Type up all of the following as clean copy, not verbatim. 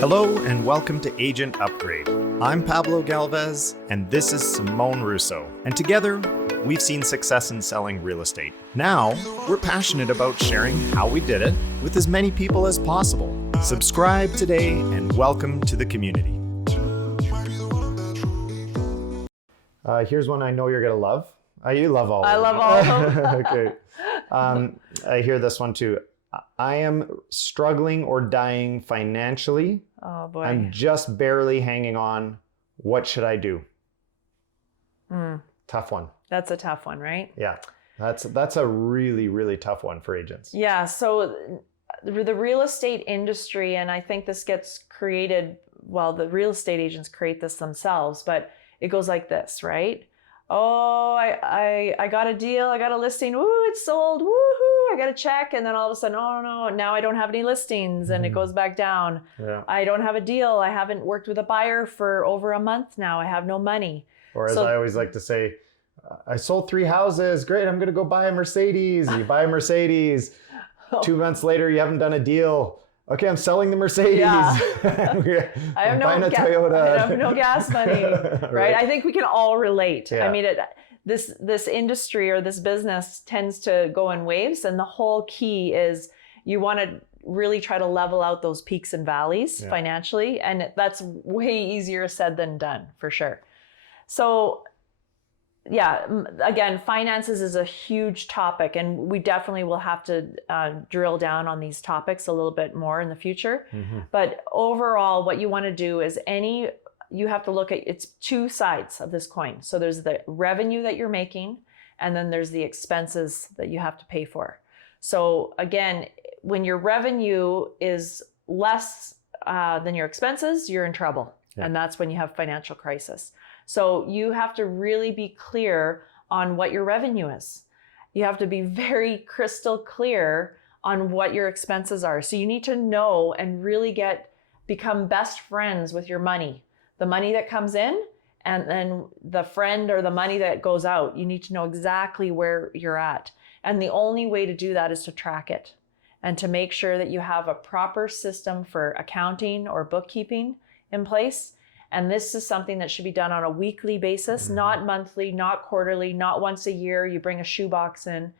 Hello and welcome to Agent Upgrade. I'm Pablo Galvez and this is Simone Russo. And together, we've seen success in selling real estate. Now, we're passionate about sharing how we did it with as many people as possible. Subscribe today and welcome to the community. Here's one I know you're gonna love. You love all of them. I love all of them. Okay. I hear this one too. I am struggling or dying financially. Oh boy. I'm just barely hanging on. What should I do? Tough one. That's a tough one, right? Yeah. That's a really, really tough one for agents. Yeah. So the real estate industry, and I think this gets created, well, the real estate agents create this themselves, but it goes like this, right? Oh, I got a deal. I got a listing. Woo, it's sold. Woohoo. I got a check. And then all of a sudden, oh no, now I don't have any listings and it goes back down. Yeah. I don't have a deal. I haven't worked with a buyer for over a month now. I have no money. Or as I always like to say, I sold 3 houses. Great. I'm going to go buy a Mercedes. You buy a Mercedes. 2 months later, you haven't done a deal. Okay, I'm selling the Mercedes. Yeah. I have Toyota. I have no gas money, right? I think we can all relate. Yeah. I mean, this industry or this business tends to go in waves, and the whole key is you want to really try to level out those peaks and valleys financially, and that's way easier said than done, for sure. So yeah, again, finances is a huge topic, and we definitely will have to drill down on these topics a little bit more in the future. Mm-hmm. But overall, what you want to do is you have to look at, it's 2 sides of this coin. So there's the revenue that you're making, and then there's the expenses that you have to pay for. So again, when your revenue is less than your expenses, you're in trouble. Yeah. And that's when you have financial crisis. So you have to really be clear on what your revenue is. You have to be very crystal clear on what your expenses are. So you need to know and really become best friends with your money. The money that comes in and then the friend or the money that goes out. You need to know exactly where you're at. And the only way to do that is to track it and to make sure that you have a proper system for accounting or bookkeeping in place. And this is something that should be done on a weekly basis, not monthly, not quarterly, not once a year. You bring a shoebox in.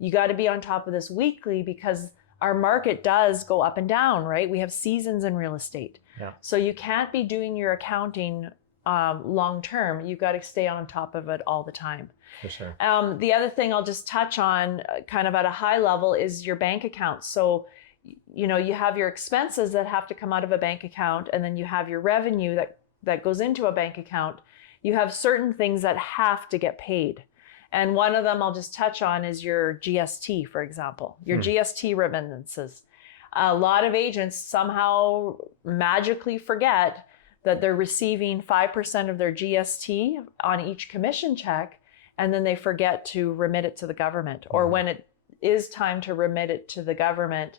You got to be on top of this weekly because our market does go up and down, right? We have seasons in real estate. Yeah. So you can't be doing your accounting long term. You got to stay on top of it all the time. For sure. The other thing I'll just touch on kind of at a high level is your bank account. So, you know, you have your expenses that have to come out of a bank account, and then you have your revenue that goes into a bank account. You have certain things that have to get paid. And one of them I'll just touch on is your GST, for example, your GST remittances. A lot of agents somehow magically forget that they're receiving 5% of their GST on each commission check, and then they forget to remit it to the government. Or when it is time to remit it to the government,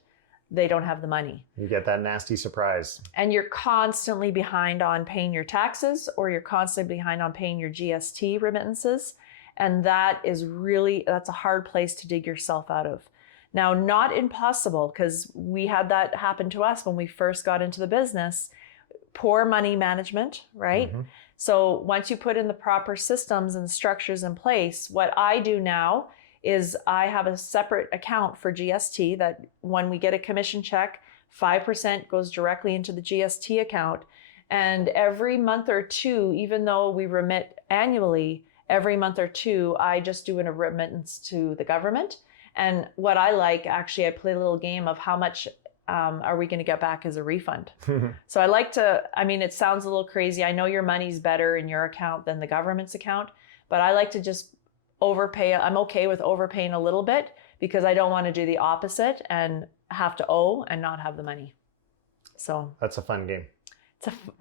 they don't have the money. You get that nasty surprise. And you're constantly behind on paying your taxes, or you're constantly behind on paying your GST remittances. And that's a hard place to dig yourself out of. Now, not impossible, because we had that happen to us when we first got into the business. Poor money management, right? Mm-hmm. So once you put in the proper systems and structures in place, what I do now is I have a separate account for GST that when we get a commission check, 5% goes directly into the GST account. And every month or two, even though we remit annually, every month or two, I just do a remittance to the government. And what I like, actually, I play a little game of how much are we going to get back as a refund. So I like to, I mean, it sounds a little crazy. I know your money's better in your account than the government's account, but I like to just overpay. I'm okay with overpaying a little bit because I don't want to do the opposite and have to owe and not have the money. So that's a fun game.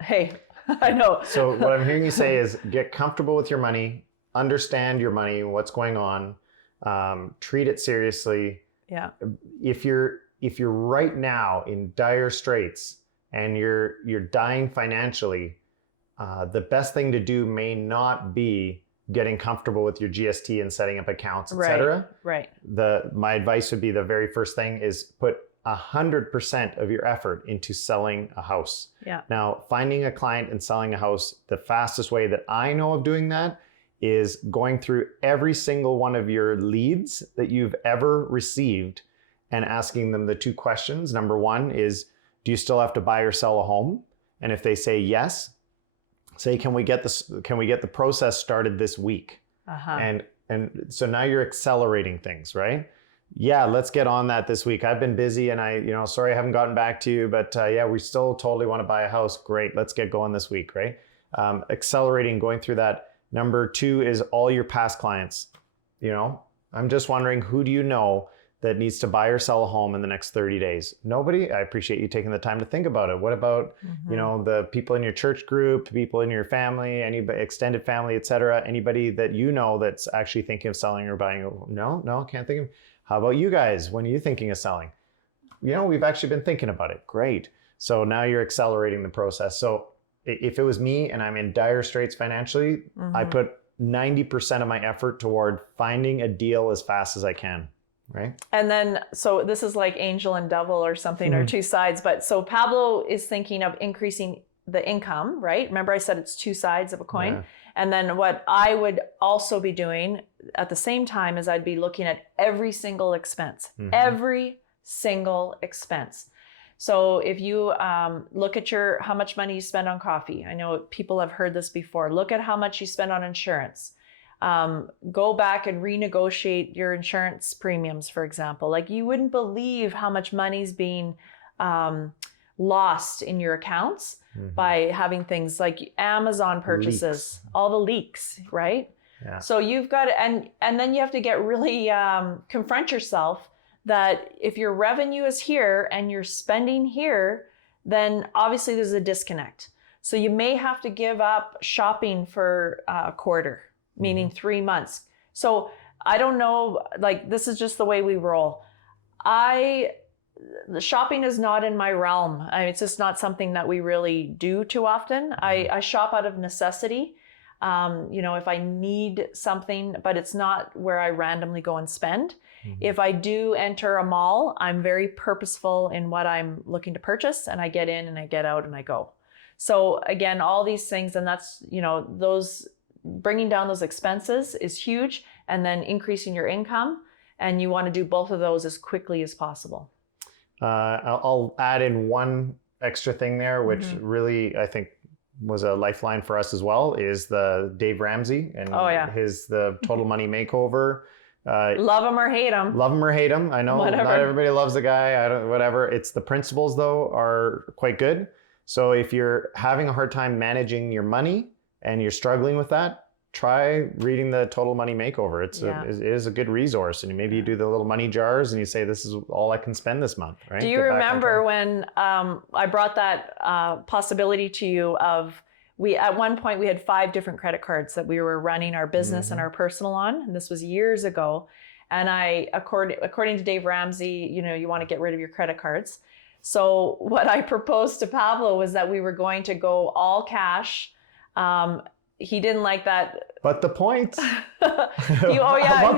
Hey, I know. So what I'm hearing you say is get comfortable with your money, understand your money, what's going on, treat it seriously. Yeah. If you're right now in dire straits and you're dying financially, the best thing to do may not be getting comfortable with your GST and setting up accounts, etc. Right. My advice would be the very first thing is put 100% of your effort into selling a house. Yeah. Now, finding a client and selling a house, the fastest way that I know of doing that is going through every single one of your leads that you've ever received and asking them the two questions. Number one is, do you still have to buy or sell a home? And if they say yes, say, can we get the process started this week? And so now you're accelerating things, right? Yeah, let's get on that this week. I've been busy and sorry I haven't gotten back to you, but yeah, we still totally want to buy a house. Great, let's get going this week, right? Accelerating, going through that. Number two is all your past clients. I'm just wondering, who do you know that needs to buy or sell a home in the next 30 days? Nobody? I appreciate you taking the time to think about it. What about, the people in your church group, people in your family, any extended family, etc. Anybody that you know that's actually thinking of selling or buying? No, can't think of. How about you guys? When are you thinking of selling? We've actually been thinking about it. Great. So now you're accelerating the process. So if it was me and I'm in dire straits financially, I put 90% of my effort toward finding a deal as fast as I can. Right. And then, so this is like angel and devil or something, or two sides. But so Pablo is thinking of increasing the income, right? Remember I said it's two sides of a coin. Yeah. And then what I would also be doing at the same time is I'd be looking at every single expense, every single expense. So if you look at how much money you spend on coffee, I know people have heard this before. Look at how much you spend on insurance. Go back and renegotiate your insurance premiums, for example. Like, you wouldn't believe how much money's being lost in your accounts by having things like Amazon purchases, all the leaks, right? Yeah. So you've got to, and then you have to get really confront yourself that if your revenue is here and you're spending here, then obviously there's a disconnect. So you may have to give up shopping for a quarter, meaning 3 months. So I don't know, like, this is just the way we roll. The shopping is not in my realm. It's just not something that we really do too often. I shop out of necessity. If I need something, but it's not where I randomly go and spend. If I do enter a mall, I'm very purposeful in what I'm looking to purchase, and I get in and I get out and I go. So again, all these things, and that's, those bringing down those expenses is huge, and then increasing your income. And you want to do both of those as quickly as possible. I'll add in one extra thing there, which really, I think, was a lifeline for us as well, is the Dave Ramsey and the Total Money Makeover. Love him or hate him. Love him or hate him. I know not everybody loves the guy. Whatever. It's the principles, though, are quite good. So if you're having a hard time managing your money and you're struggling with that, try reading the Total Money Makeover. It is a good resource. And maybe you do the little money jars and you say, this is all I can spend this month, right? Do you remember when I brought that possibility to you of, at one point we had 5 different credit cards that we were running our business and our personal on. And this was years ago. And according to Dave Ramsey, you want to get rid of your credit cards. So what I proposed to Pablo was that we were going to go all cash. He didn't like that. But the points. About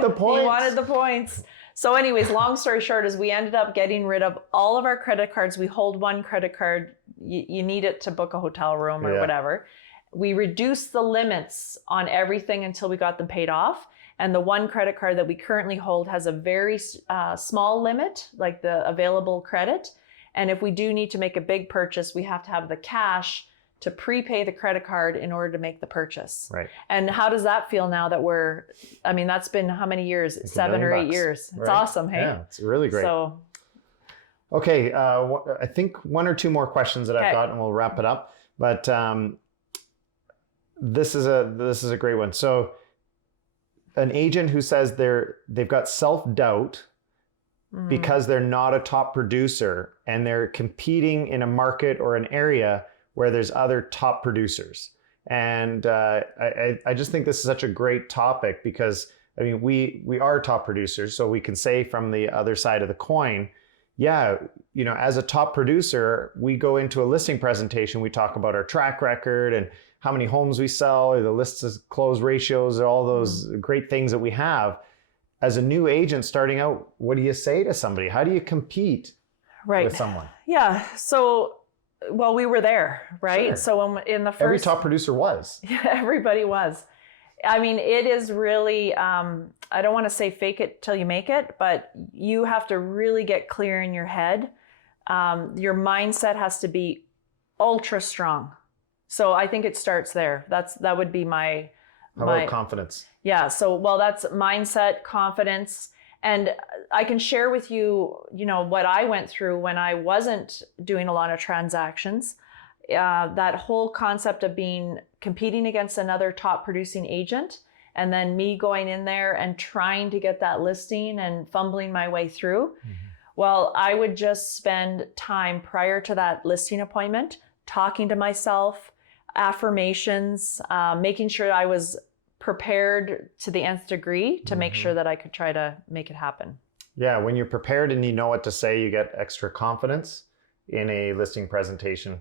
the points. He wanted the points. So anyways, long story short is we ended up getting rid of all of our credit cards. We hold one credit card. You need it to book a hotel room or whatever. We reduced the limits on everything until we got them paid off. And the one credit card that we currently hold has a very small limit, like the available credit. And if we do need to make a big purchase, we have to have the cash to prepay the credit card in order to make the purchase. Right. And how does that feel now that that's been how many years? It's 7 or 8 years. It's awesome, hey? Yeah, it's really great. So, okay, I think 1 or 2 more questions that I've got and we'll wrap it up. But this is a great one. So an agent who says they've got self-doubt because they're not a top producer and they're competing in a market or an area where there's other top producers. And I just think this is such a great topic because, we are top producers, so we can say from the other side of the coin, as a top producer, we go into a listing presentation, we talk about our track record and how many homes we sell, or the list to close ratios, or all those great things that we have. As a new agent starting out, what do you say to somebody? How do you compete Right. with someone? Yeah. So, well, we were there, right? Sure. So in the first, Every top producer was. yeah, everybody was. I mean, it is really, I don't want to say fake it till you make it, but you have to really get clear in your head. Your mindset has to be ultra strong. So I think it starts there. That would be my. How about confidence? Yeah. So, well, that's mindset, confidence. And I can share with you, what I went through when I wasn't doing a lot of transactions. That whole concept of competing against another top producing agent, and then me going in there and trying to get that listing and fumbling my way through. Mm-hmm. Well, I would just spend time prior to that listing appointment talking to myself, affirmations, making sure I was prepared to the nth degree to make sure that I could try to make it happen. Yeah, when you're prepared and you know what to say, you get extra confidence in a listing presentation.